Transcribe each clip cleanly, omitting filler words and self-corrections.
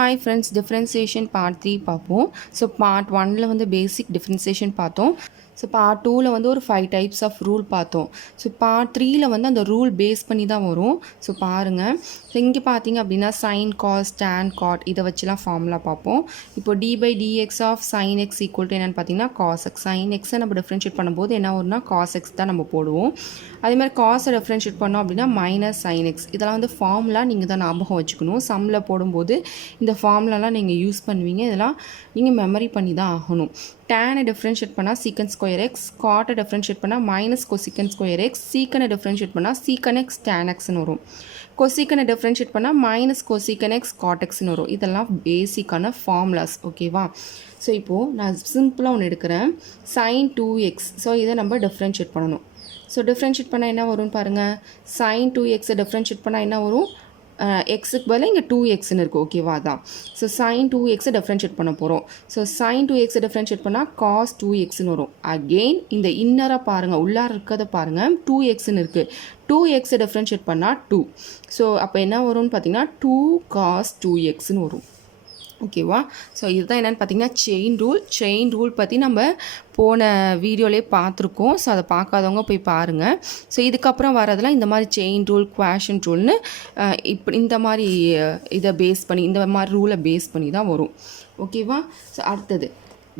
Hi friends, differentiation part 3 பார்ப்போம். So part 1ல் வந்து பேசிக் டிஃப்ரென்சியேஷன் பார்த்தோம். ஸோ பார்ட் 2ல் வந்து ஒரு 5 டைப்ஸ் ஆஃப் ரூல் பார்த்தோம். ஸோ பார்ட் 3ல் வந்து அந்த ரூல் பேஸ் பண்ணி தான் வரும். ஸோ பாருங்கள், ஸோ இங்கே பார்த்தீங்க அப்படின்னா சைன் காஸ் tan cot இதை வச்சுலாம் ஃபார்முலா பார்ப்போம். இப்போ d/dx of sin x equal to என்னென்னு பார்த்தீங்கன்னா cos x. sin x நம்ம டிஃப்ரென்ஷியேட் பண்ணும்போது என்ன வரும்னா cos x தான் நம்ம போடுவோம். அதே மாதிரி காஸை டிஃப்ரென்ஷியேட் பண்ணோம் அப்படின்னா மைனஸ் sin x. இதெல்லாம் வந்து ஃபார்முலா நீங்கள் தான் ஞாபகம் வச்சுக்கணும். சம்மில் போடும்போது இந்த ஃபார்முலாலாம் நீங்கள் யூஸ் பண்ணுவீங்க. இதெல்லாம் நீங்கள் மெமரி பண்ணி தான் ஆகணும். டேனை டிஃப்ரென்ஷியேட் பண்ணால் சீக்கன் ஸ்கொயர் எக்ஸ், காட்டை டிஃப்ரென்ஷியேட் பண்ணால் மைனஸ் கொசிக்கன் ஸ்கொயர் எக்ஸ், சீக்கனை டிஃப்ரென்ஷியேட் பண்ணால் சீக்கன் எக்ஸ் டேன் எக்ஸ்னு வரும். கொசிக்கனை டிஃப்ரென்ஷியேட் பண்ணால் மைனஸ் கொசிக்கன் எக்ஸ் காட் எக்ஸ்னு வரும். இதெல்லாம் பேசிக்கான ஃபார்முலாஸ். ஓகேவா? ஸோ இப்போது நான் சிம்பிளாக ஒன்று எடுக்கிறேன், sin 2x. ஸோ இதை நம்ம டிஃப்ரென்ஷியேட் பண்ணணும். ஸோ டிஃப்ரென்ஷியேட் பண்ணால் என்ன வரும்னு பாருங்கள். sin 2xை டிஃப்ரென்ஷியேட் பண்ணால் என்ன வரும்? எக்ஸுக்கு பதில் இங்கே 2xன்னு இருக்குது. ஓகேவா? தான். ஸோ sin 2xை டிஃப்ரென்ஷியேட் பண்ண போகிறோம். ஸோ sin 2xை டிஃப்ரென்ஷியேட் பண்ணால் cos 2xன்னு வரும். அகெயின் இந்த இன்னராக பாருங்கள், உள்ளார இருக்கிறத பாருங்கள், 2xன்னு இருக்குது. 2xை டிஃப்ரென்ஷியேட் பண்ணால் 2. ஸோ அப்போ என்ன வரும்னு பார்த்தீங்கன்னா 2 cos 2xன்னு வரும். ஓகேவா? ஸோ இதுதான் என்னென்னு பார்த்தீங்கன்னா செயின் ரூல் பற்றி நம்ம போன வீடியோலேயே பார்த்துருக்கோம். ஸோ அதை பார்க்காதவங்க போய் பாருங்கள். ஸோ இதுக்கப்புறம் வரதெல்லாம் இந்த மாதிரி செயின் ரூல், குவேஷன் ரூல்னு இப்படி இந்த மாதிரி இதை பேஸ் பண்ணி, இந்த மாதிரி ரூலை பேஸ் பண்ணி தான் வரும். ஓகேவா? ஸோ அடுத்தது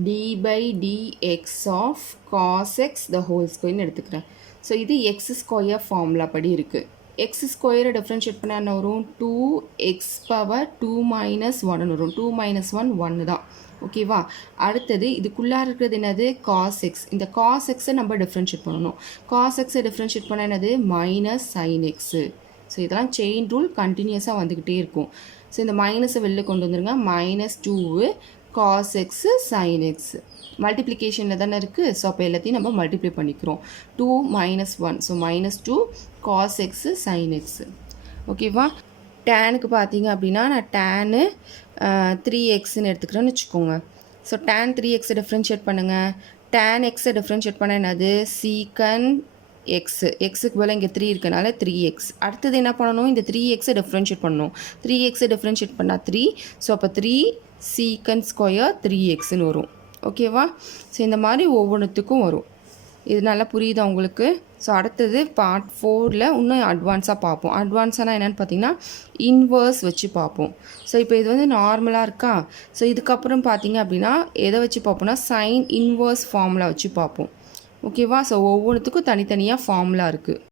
d/dx of cos x the whole squareன்னு எடுத்துக்கிறேன். ஸோ இது எக்ஸ் ஸ்கொயர் ஃபார்முலா படி இருக்குது. எக்ஸ் ஸ்கொயரை டிஃப்ரென்ஷியேட் பண்ண என்ன வரும்? 2x பவர் 2 மைனஸ் 1 வரும். 2 மைனஸ் 1 1 தான். ஓகேவா? அடுத்தது இதுக்குள்ளே இருக்கிறது என்னது? cos x. இந்த cos xை நம்ம டிஃப்ரென்ஷியேட் பண்ணணும். cos xை டிஃப்ரென்ஷியேட் பண்ண என்னது? Minus sin x. ஸோ இதெல்லாம் செயின் ரூல் கண்டினியூஸாக வந்துக்கிட்டே இருக்கும். ஸோ இந்த மைனஸை வெளில கொண்டு வந்துருங்க. Minus 2 cos x sin x மல்டிப்ளிகேஷனில் தானே இருக்குது. ஸோ அப்போ எல்லாத்தையும் நம்ம மல்டிப்ளை பண்ணிக்கிறோம். 2 minus 1. So minus 2 cos x sin x. ஓகேவா? டேனுக்கு பார்த்தீங்க அப்படின்னா நான் டேனு 3xன்னு எடுத்துக்கிறேன்னு வச்சுக்கோங்க. ஸோ tan 3xை டிஃப்ரென்ஷியேட் பண்ணுங்கள். tan xை டிஃப்ரென்ஷியேட் பண்ண என்னது? சீக்கன் எக்ஸுக்கு போல் இங்கே 3 இருக்கனால 3x. அடுத்தது என்ன பண்ணணும்? இந்த 3xை டிஃப்ரென்ஷியேட் பண்ணணும். 3xை டிஃப்ரென்ஷியேட் பண்ணால் 3. ஸோ அப்போ 3 சீக்கன் ஸ்கொயர் 3xன்னு வரும். ஓகேவா? ஸோ இந்த மாதிரி ஒவ்வொன்றுத்துக்கும் வரும். இது நல்லா புரியுதா உங்களுக்கு? ஸோ அடுத்தது பார்ட் 4ல் இன்னும் அட்வான்ஸாக பார்ப்போம். அட்வான்ஸானா என்னென்னு பார்த்தீங்கன்னா இன்வர்ஸ் வச்சு பார்ப்போம். ஸோ இப்போ இது வந்து நார்மலாக இருக்கா? ஸோ இதுக்கப்புறம் பார்த்தீங்க அப்படின்னா எதை வச்சு பார்ப்போம்னா சைன் இன்வர்ஸ் ஃபார்முலா வச்சு பார்ப்போம். ஓகேவா? ஸோ ஒவ்வொன்றுத்துக்கும் தனித்தனியாக ஃபார்முலா இருக்குது.